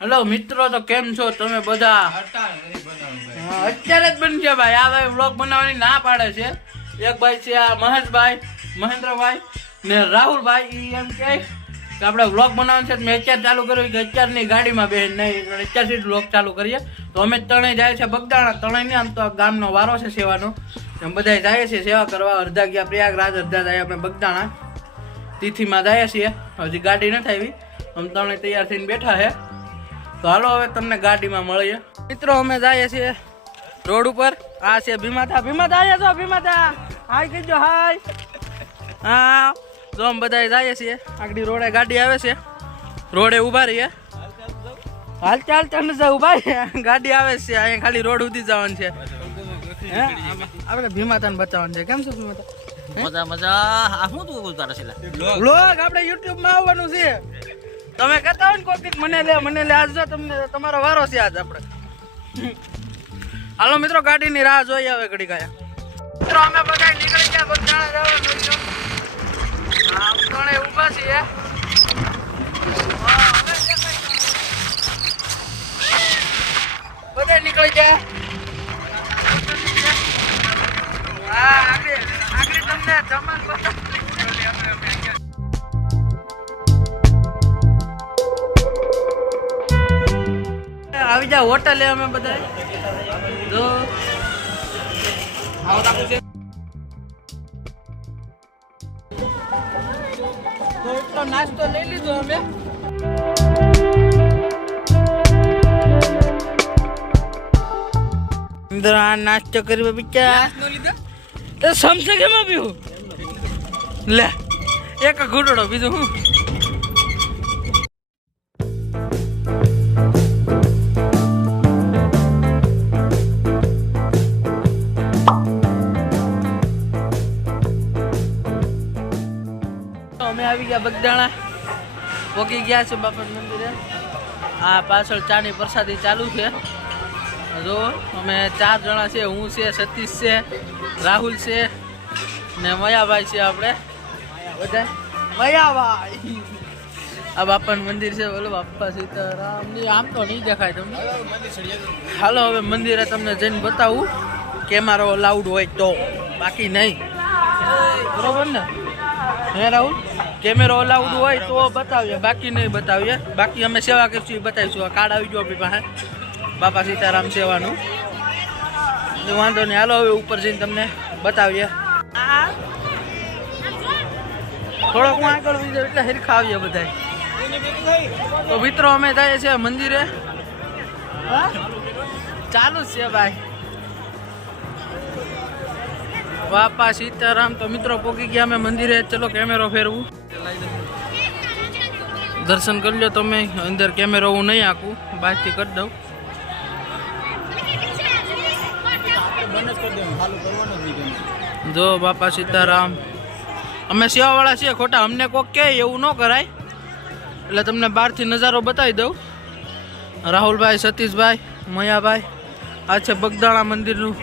Hello મિત્રો, તો કેમ છો તમે બધા? અત્યારે જ બનશે ભાઈ. આ ભાઈ વ્લોગ બનાવવાની ના પાડે છે. એક ભાઈ છે આ મહેશભાઈ, મહેન્દ્રભાઈ ને રાહુલભાઈ. ઈ એમ કહે કે આપણે વ્લોગ બનાવવાનું છે. મેં અત્યારે ચાલુ કર્યું કે અત્યારની ગાડીમાં બેન નહીં, અત્યારથી જ વ્લોગ ચાલુ કરીએ. તો અમે ત્રણેય જાય છે બગદાણા. ત્રણેય ને આમ તો ગામનો વારો છે સેવાનો. એમ બધા જાય છે સેવા કરવા. અડધા ગયા પ્રયાગરાજ, અડધા જાય અમે બગદાણા તિથિમાં જાય છીએ. હજી ગાડી નથી આવી. અમે ત્રણેય તૈયાર થઈને બેઠા છે. તો હાલો હવે તમને ગાડીમાં મળીએ. મિત્રો અમે જઈએ છીએ રોડ ઉપર. આ છે ભીમાતા. ભીમાતા આવ્યા છો? ભીમાતા હાય કહેજો, હાય. હા, જો અમે બધા જઈએ છીએ. આગળ રોડે ગાડી આવે છે, રોડે ઊભા રહીએ. હાલ ચાલ ચાલ ઊભા ગાડી આવે છે. અહીંયા ખાલી રોડ સુધી જવાનું છે. આપણે ભીમાતાને બતાવવાનું છે. કેમ છો ભીમાતા? મજા મજા. આ શું તું ઉતારે છે? વ્લોગ આપણે YouTube માં આવવાનું છે. તમે કરતા હોય ને કોઈક મને લે આજ જો તમને તમારો વારો છે આજ આપણે. હાલો મિત્રો, ગાડીની રાહ જોઈ આવે ઘડી ગયા. મિત્રો અમે બધા નીકળી ગયા બગદાણા જવાનું. હા, ત્રણે ઊભા છીએ. બધા નીકળી ગયા. હા, આગળ તમને જમાન બતાવું. આવી જા હોટલે અમે બધા. જો તો એટલો નાસ્તો લઈ લીધો અમે. અંદર આ નાસ્તો કરી બિચારા તો સમસે કેમાં પીવું લે એક ઘૂંટડો બીજું હું. અમે આવી ગયા બગદાણા, પોગી ગયા છે બાપાના મંદિરે. આ પાછળ ચાની પ્રસાદી ચાલુ છે. જો અમે 4 જણા છે. હું છે, સતીશ છે, રાહુલ છે ને મયાભાઈ છે. આપણે બધા મયાભાઈ. આ બાપાનું મંદિર છે. બોલો બાપા સીતારામ ની. આમ તો નહીં દેખાય તમને. હાલો હવે મંદિરે તમને જઈને બતાવું. કેમેરો અલાઉડ હોય તો, બાકી નહીં. બરોબર ને હે રાહુલ? કેમેરો અલાઉડ હોય તો બતાવીએ, બાકી નહીં બતાવીએ. બાકી અમે સેવા કરીશું એ બતાવીશું. આ કાર્ડ આવી ગયો આપણી પાસે બાપા સીતારામ સેવાનું. વાંધો નહીં. હાલો હવે ઉપર જઈને તમને બતાવીએ. થોડોક હું આગળ વિડીયો એટલે હિરખા આવીએ બધા. તો મિત્રો અમે જઈએ છીએ મંદિરે. ચાલુ જ છે ભાઈ. બાપા સીતારામ. તો મિત્રો પોકી ગયા અમે મંદિરે. ચલો કેમેરો ફેરવું. દર્શન કરી લો તમે. અંદર કેમેરો હું નહીં આંકું, બહારથી કરી દઉં. જો બાપા સીતારામ. અમે સેવાવાળા છીએ ખોટા. અમને કોક કહે એવું ન કરાય, એટલે તમને બહારથી નજારો બતાવી દઉં. રાહુલભાઈ, સતીશભાઈ, મયાભાઈ. આ છે બગદાણા મંદિરનું.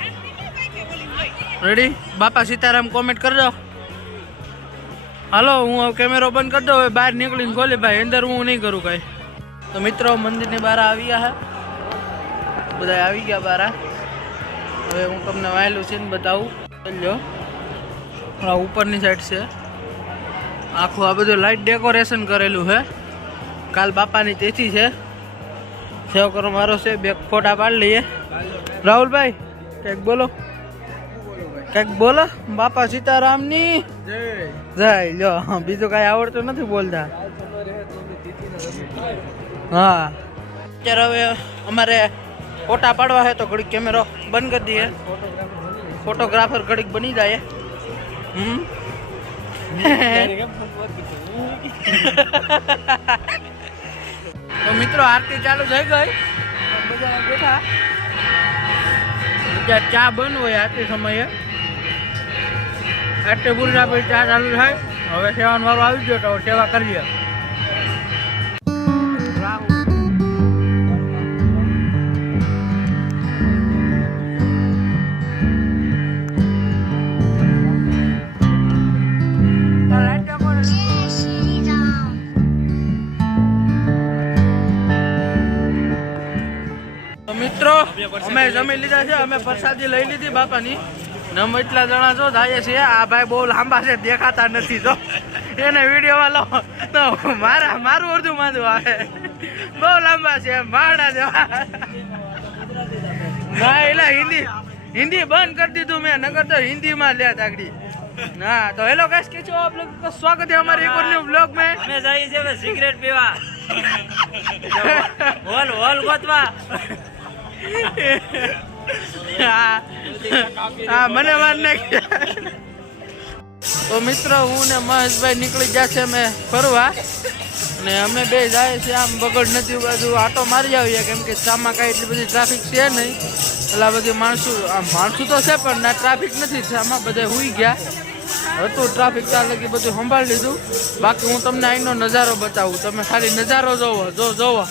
રેડી? બાપા સીતારામ કોમેન્ટ કરજો. હાલો હું કેમેરો બંધ કરી દઉં. હવે બહાર નીકળીને ખોલી ભાઈ. અંદર હું નહીં કરું કાંઈ. તો મિત્રો મંદિરની બહાર આવી ગયા. બધા આવી ગયા બહાર. હવે હું તમને વાયેલું છે ને બતાવું. જો આ ઉપરની સાઈડ છે આખું. આ બધું લાઇટ ડેકોરેશન કરેલું છે. કાલ બાપાની તિથિ છે. સેવ કરો મારો છે. 2 ફોટા પાડી લઈએ. રાહુલભાઈ કંઈક બોલો, કંઈક બોલો. બાપા સીતારામની જય. લો બીજું કાંઈ આવડતું નથી બોલતા. હા, અત્યારે હવે અમારે ફોટા પાડવા છે તો ઘડીક કેમેરો બંધ કરી દઈએ. ફોટોગ્રાફર ઘડીક બની જાય. તો મિત્રો આરતી ચાલુ થઈ ગઈ. બધા બેઠા. ચા બંધ હોય આરતી સમયે. આરતી પૂરી પછી ચા ચાલુ થાય. હવે સેવાનો વારો આવી ગયો તો સેવા કરીએ. મિત્રો અમે જમી લીધા છે, અમે પ્રસાદી લઈ લીધી બાપાની. નમ એટલા જણા જો જાય છે. આ ભાઈ બહુ લાંબા છે, દેખાતા નથી. જો એને વિડીયોમાં લો તો મારું અડધું માંદું આવે. બહુ લાંબા છે, માડા જેવા. ના એલા हिंदी बंद कर दी तू, मैं नगर तो हिंदी में ले ताकड़ी ना. तो हेलो गाइस, कैसे हो आप लोग का स्वागत है हमारे एक और न्यू व्लॉग में. અમે જઈએ છે સિગરેટ પીવા. હોલ ગોતવા. હા મને વાર નહીં. તો મિત્રો હું ને મહેશભાઈ નીકળી ગયા છે અમે ફરવા, અને અમે બે જાય છે આમ બગડ નદી બાજુ આટો મારી આવીએ, કેમ કે ચામાં કાંઈ એટલી બધી ટ્રાફિક છે નહીં. એટલે બધી માણસો તો છે પણ ના ટ્રાફિક નથી. ચામાં બધા હુઈ ગયા હતું, ટ્રાફિક ત્યાં લગી બધું સંભાળી લીધું. બાકી હું તમને અહીંનો નજારો બતાવું, તમે ખાલી નજારો જોવો.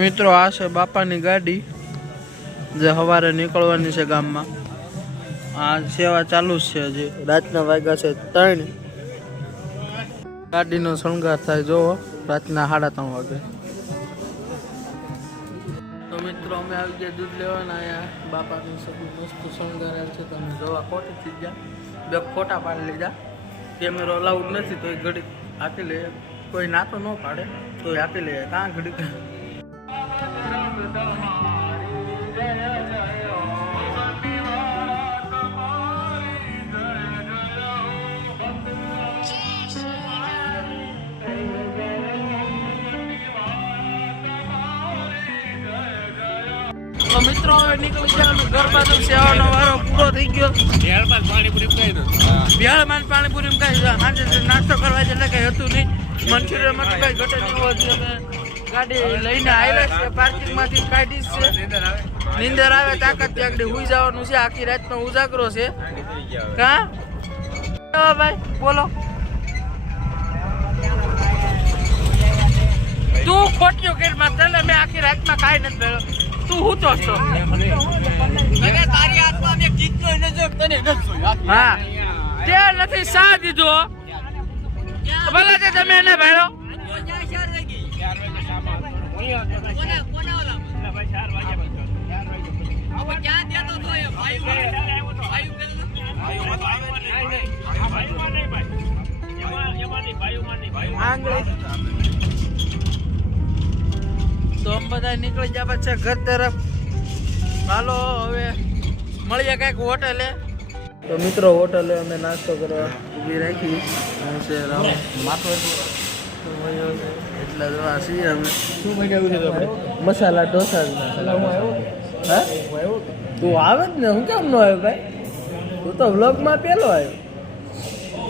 મિત્રો આ છે બાપાની ગાડી, જે સવારે નીકળવાની છે ગામમાં. આ સેવા ચાલુ જ છે, હજી રાતના વાગ્યા છે 3. ગાડીનો શણગાર થાય જોવો, રાતના 3:30 વાગે. તો મિત્રો અમે આવી ગયા દૂધ લેવાના. અહીંયા બાપાની સબુ મસ્ત શણગારેલ છે, તમે જોવા ખોટી થઈ ગયા. 2 ફોટા પાડી લીધા. કેમેરો અલાઉડ નથી તો એ ઘડી આપી લે, કોઈ ના તો ન પાડે તો આપી લે. કાં ઘડી તો મિત્રો હવે નીકળી ગયા અમે ઘર બાજુ. સેવાનો વારો પૂરો થઈ ગયો. ભેળમાં પાણીપુરી કઈ સાંજે નાસ્તો કરવા એટલે કઈ હતું નહીં. મંચુરિયનમાં તો કઈ ઘટે નહીં હોતી. અમે ગાડી લઈને આવ્યા છે, પાર્કિંગ માંથી કાઢી છે. નીંદર આવે તાકાત આગળ હુઈ જવાનું છે. આખી રાતનો ઉજાગરો છે. કા ભાઈ બોલો, તું ખોટ્યો કે તને મેં આખી રાતમાં કાંઈ નથી ભેળો. તું હું તો છો તારી હાથમાં મેં કીધો તને હા તે નથી સા દીધો ભલે તે તમે એને ભેળો. તો અમે બધા નીકળી ગયા પાછા ઘર તરફ. હાલો હવે મળીએ કઈક હોટલે. તો મિત્રો હોટલે અમે નાસ્તો કરવા ઊભી રાખી છે. એટલા જવા છીએ અમે. શું મંગાવ્યું છે તમે? મસાલા ઢોસા. હા તું આવે જ ને, હું કેમ ન આવ્યો ભાઈ? તું તો વ્લોગમાં પેલો આવ્યો.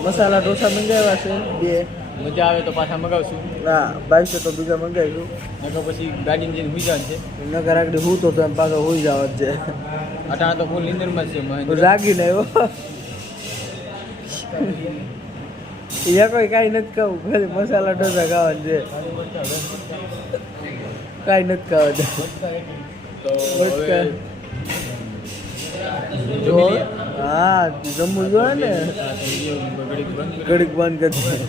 મસાલા ઢોસા મંગાવ્યા છે 2. મજા આવે તો પાછા મગાવશું. હા 2200 તો બીજા મંગાવીશું. નકર પછી ગાડીને જઈને હુઈ જવાનું છે. નકર આગળ હું તો તમે પાછો હુઈ જાવ જ છે. અટાણા તો ફૂલ નીંદરમાં જ છે. જાગીને આવ્યો. અહીંયા કોઈ કાંઈ નથી ખાવું, ખાલી મસાલા ઢોસા ખાવાનું છે. કાંઈ નથી ખાવા હા જમવું જોઈએ ને. ઘડીક બંધ કરી.